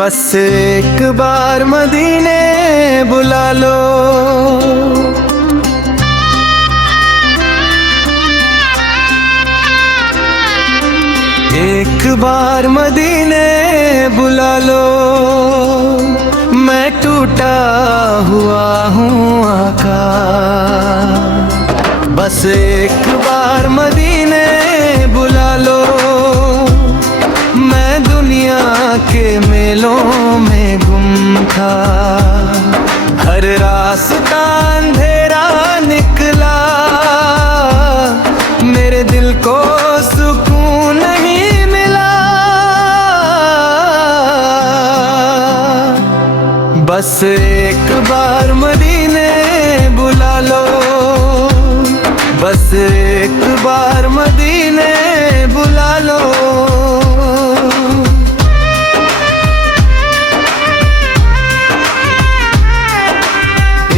बस एक बार मदीने बुला लो। एक बार मदीने बुला लो, मैं टूटा हुआ हूँ आका। बस एक बार मदीने बुला लो, मैं दुनिया के मेलों में गुम था। हर रास्ता अंधेरा निकला, मेरे दिल को सुकून नहीं मिला। बस एक बार मदीने बुला लो, बस एक बार मदीने बुला लो।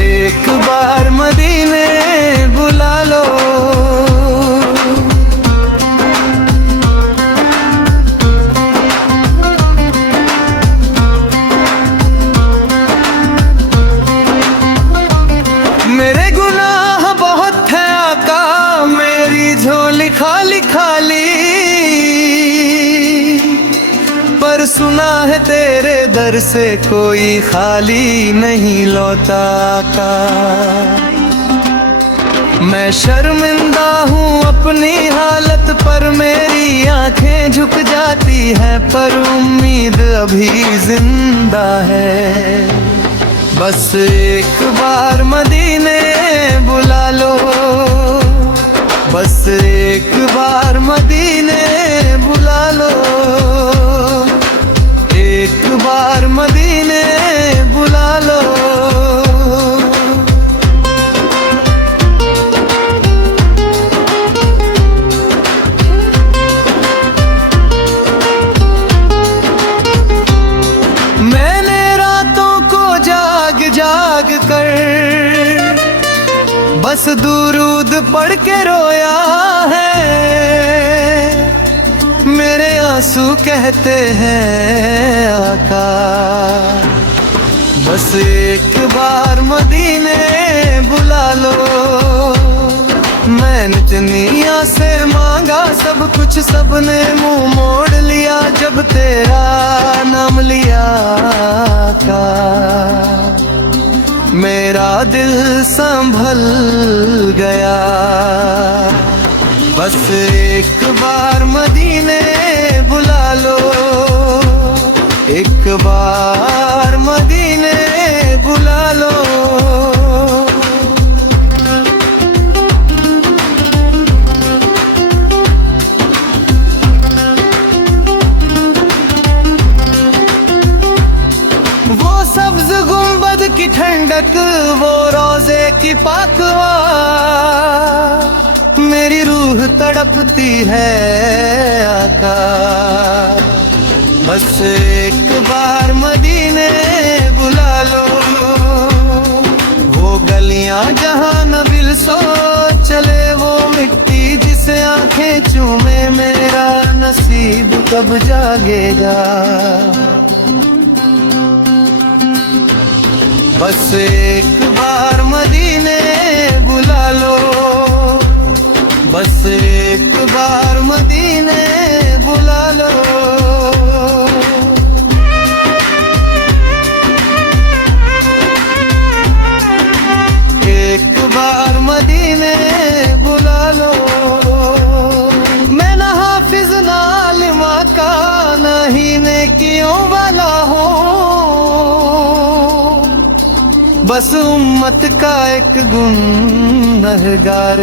एक बार मदीने बुला लो। मेरे गुनाह बहुत है आका, मेरी झोली खाली खाली, पर सुना है तेरे दर से कोई खाली नहीं लौटा का। मैं शर्मिंदा हूँ अपनी हालत पर, मेरी आंखें झुक जाती हैं, पर उम्मीद अभी जिंदा है। बस एक बार मदीने बुला लो, बस एक बार मदीने बुला लो। एक बार मदीने बुला लो। मैंने रातों को जाग जाग कर बस दुरूद पढ़ के रोया है। मेरे आंसू कहते हैं आका, बस एक बार मदीने बुला लो। मैंने दुनिया से मांगा सब कुछ, सबने मुंह मोड़ लिया जब तेरा नाम लिया आका। मेरा दिल संभल गया, बस एक बार मदीने बुला लो। एक बार मदीने बुला लो। वो सब्ज गुंबद की ठंडक, वो रोजे की पाक हवा, मेरी रूह तड़पती है आका। बस एक बार मदीने बुला लो। वो गलियां जहां नबिल सो चले, वो मिट्टी जिसे आंखें चूमे, मेरा नसीब कब जागेगा। बस एक बार मदीने बुला लो, बस एक बार मदीने बुला लो। एक बार मदीने बुला लो। मैं ना हाफिज ना आलिमा का, नहीं नेकियों वाला हूँ, बस उम्मत का एक गुनहगार।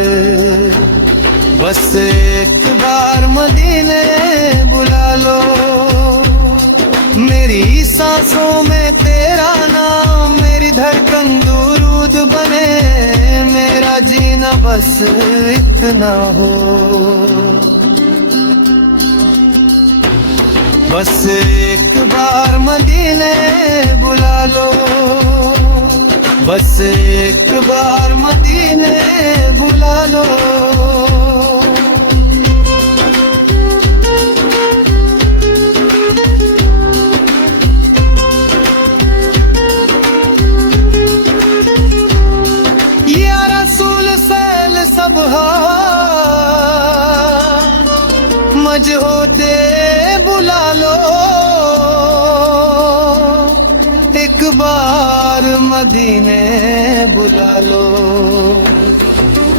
बस एक बार मदीने बुला लो। मेरी सांसों में तेरा नाम, मेरी धड़कन दुरूद बने, मेरा जीना बस इतना हो। बस एक बार मदीने बुला लो, बस एक बार मदीने बुला लो। समझ होते बुला लो, एक बार मदीने बुला लो।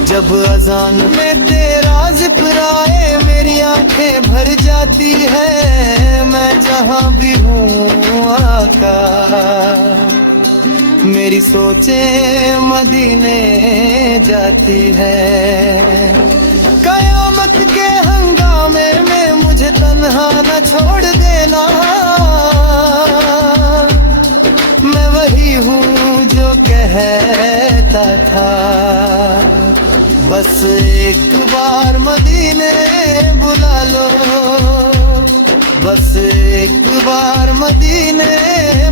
जब अजान में तेरा जिक्र आए मेरी आंखें भर जाती है, मैं जहां भी हूँ आका मेरी सोचें मदीने जाती है। कयामत के हंगामे में मुझे तन्हा न छोड़ देना, मैं वही हूँ जो कहता था। बस एक बार मदीने बुला लो, बस एक बार मदीने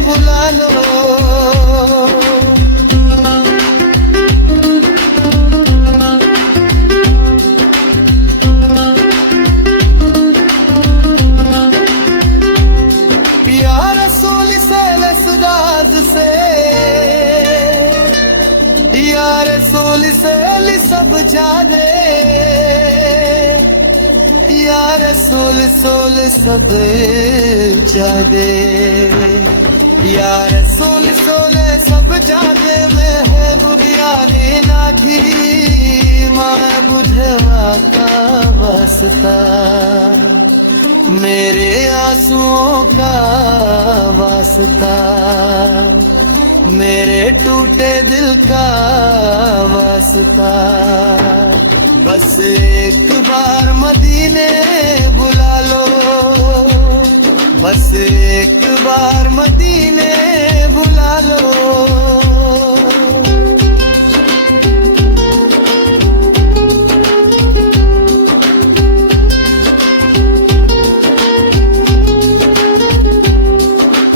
बुला लो। या रसूल से लसदाज से, या रसूल से सब जादे, या रसूल सोल सब जादे, या रसूल सोल सब जादे में है बुढ़ियारी नाघी, माँ बुझवा का वास्ता मेरे आंसुओं का वास्ता, मेरे टूटे दिल का वास्ता। बस एक बार मदीने बुला लो, बस एक बार मदीने बुला लो।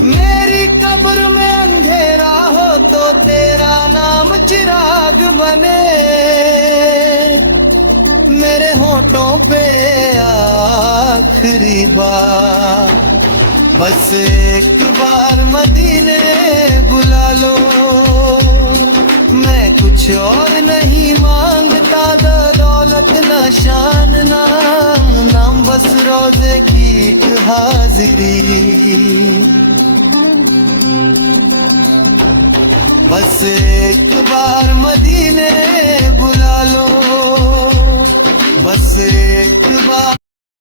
मेरी कब्र में अंधेरा हो तो तेरा नाम चिराग बने, मेरे होठों पे आखिरी बार। बस एक बार मदीने बुला लो, मैं कुछ और नहीं मांगता, दौलत न शान ना नाम, बस रोजे की एक हाजिरी। बस एक बार मदीने बुला लो, बस एक बार।